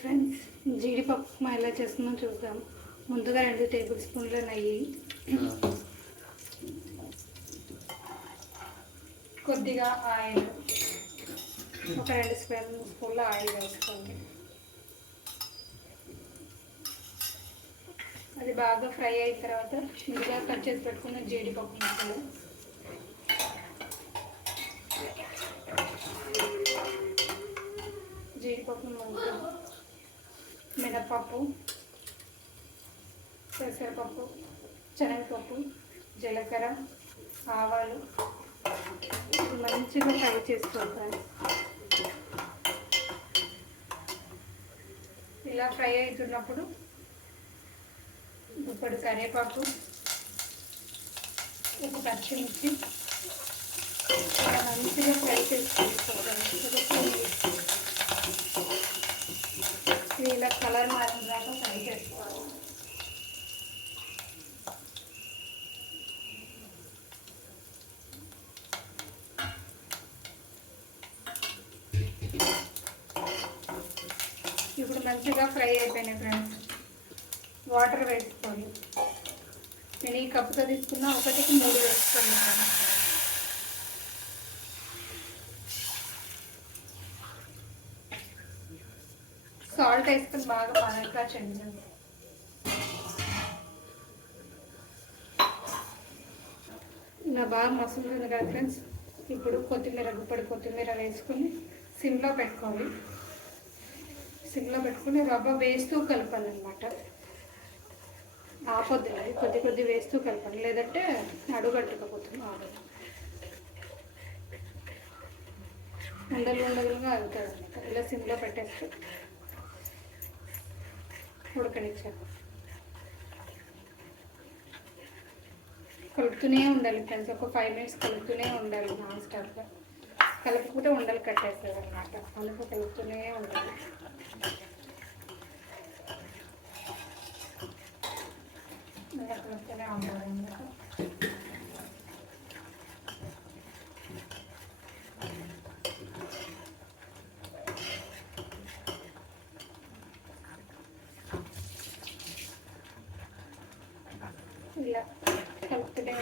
Friends జీడిపప్పు ఉప్మా ఎలా చేస్తుందో చూద్దాం. ముందుగా రెండు టేబుల్ స్పూన్ల నెయ్యి. కొద్దిగా ఆయిల్. ఒక రెండు స్పూన్ స్పూన్ల ఆయిల్ వేసుకోండి. అది బాగా ఫ్రై అయిన తర్వాత ముందుగా కట్ చేసి పెట్టుకున్న జీడిపప్పు ముక్కలు జీడిపప్పు ముక్కలు మినపప్పు పెసరపప్పు శనగపప్పు జీలకర్ర ఆవాలు. మంచిగా ఫ్రై చేసుకోవాలి ఇలా ఫ్రై అవుతున్నప్పుడు ఇప్పుడు కరివేపాకు ఒక పచ్చిమిర్చి. మంచిగా ఫ్రై చేసి ఇలా కలర్ మారిన దాకా ఫ్రై చేసుకోవాలి ఇప్పుడు మంచిగా ఫ్రై అయిపోయినాయి ఫ్రెండ్స్. వాటర్ వేసుకోండి. నేను ఈ కప్పుతో తీసుకున్న ఒకటికి మూడు వేసుకోండి ఫ్రెండ్స్. సాల్ట్ వేసుకొని బాగా పనగా చెందండి ఇలా బాగా మసులుతుంది కదా ఫ్రెండ్స్ ఇప్పుడు కొత్తిమీర గుప్పడి కొత్తిమీర వేసుకొని సిమ్లో పెట్టుకోవాలి. సిమ్లో పెట్టుకుని రవ్వ వేస్తూ కలపాలన్నమాట. ఆపొద్దు అది కొద్ది కొద్ది వేస్తూ కలపాలి. లేదంటే అడుగట్టుకపోతుంది ఆవిడ ఉండలు ఉండలుగా అవుతుంది అనమాట ఇలా సిమ్లో పెట్టేస్తే ఉడకనిచ్చారు. కలుపుతూనే ఉండాలి ఫ్రెండ్స్ ఒక ఫైవ్ మినిట్స్ కలుపుతూనే ఉండాలి నాన్ స్టాప్గా కలుపుకుంటే ఉండలు కట్టేస్తుంది అనమాట కలుపు కలుపుతూనే ఉండాలి కలుపుతూనే ఉండాలి. ఇలా కలుపుతూనే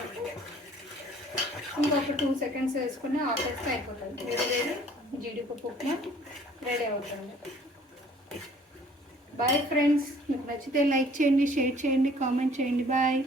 ఇంకొక టూ సెకండ్స్ వేసుకుని ఆపేస్తే అయిపోతుంది. వేడి వేడి జీడిపప్పు ఉప్మా రెడీ అవుతుంది. బాయ్ ఫ్రెండ్స్ మీకు నచ్చితే లైక్ చేయండి షేర్ చేయండి కామెంట్ చేయండి. బాయ్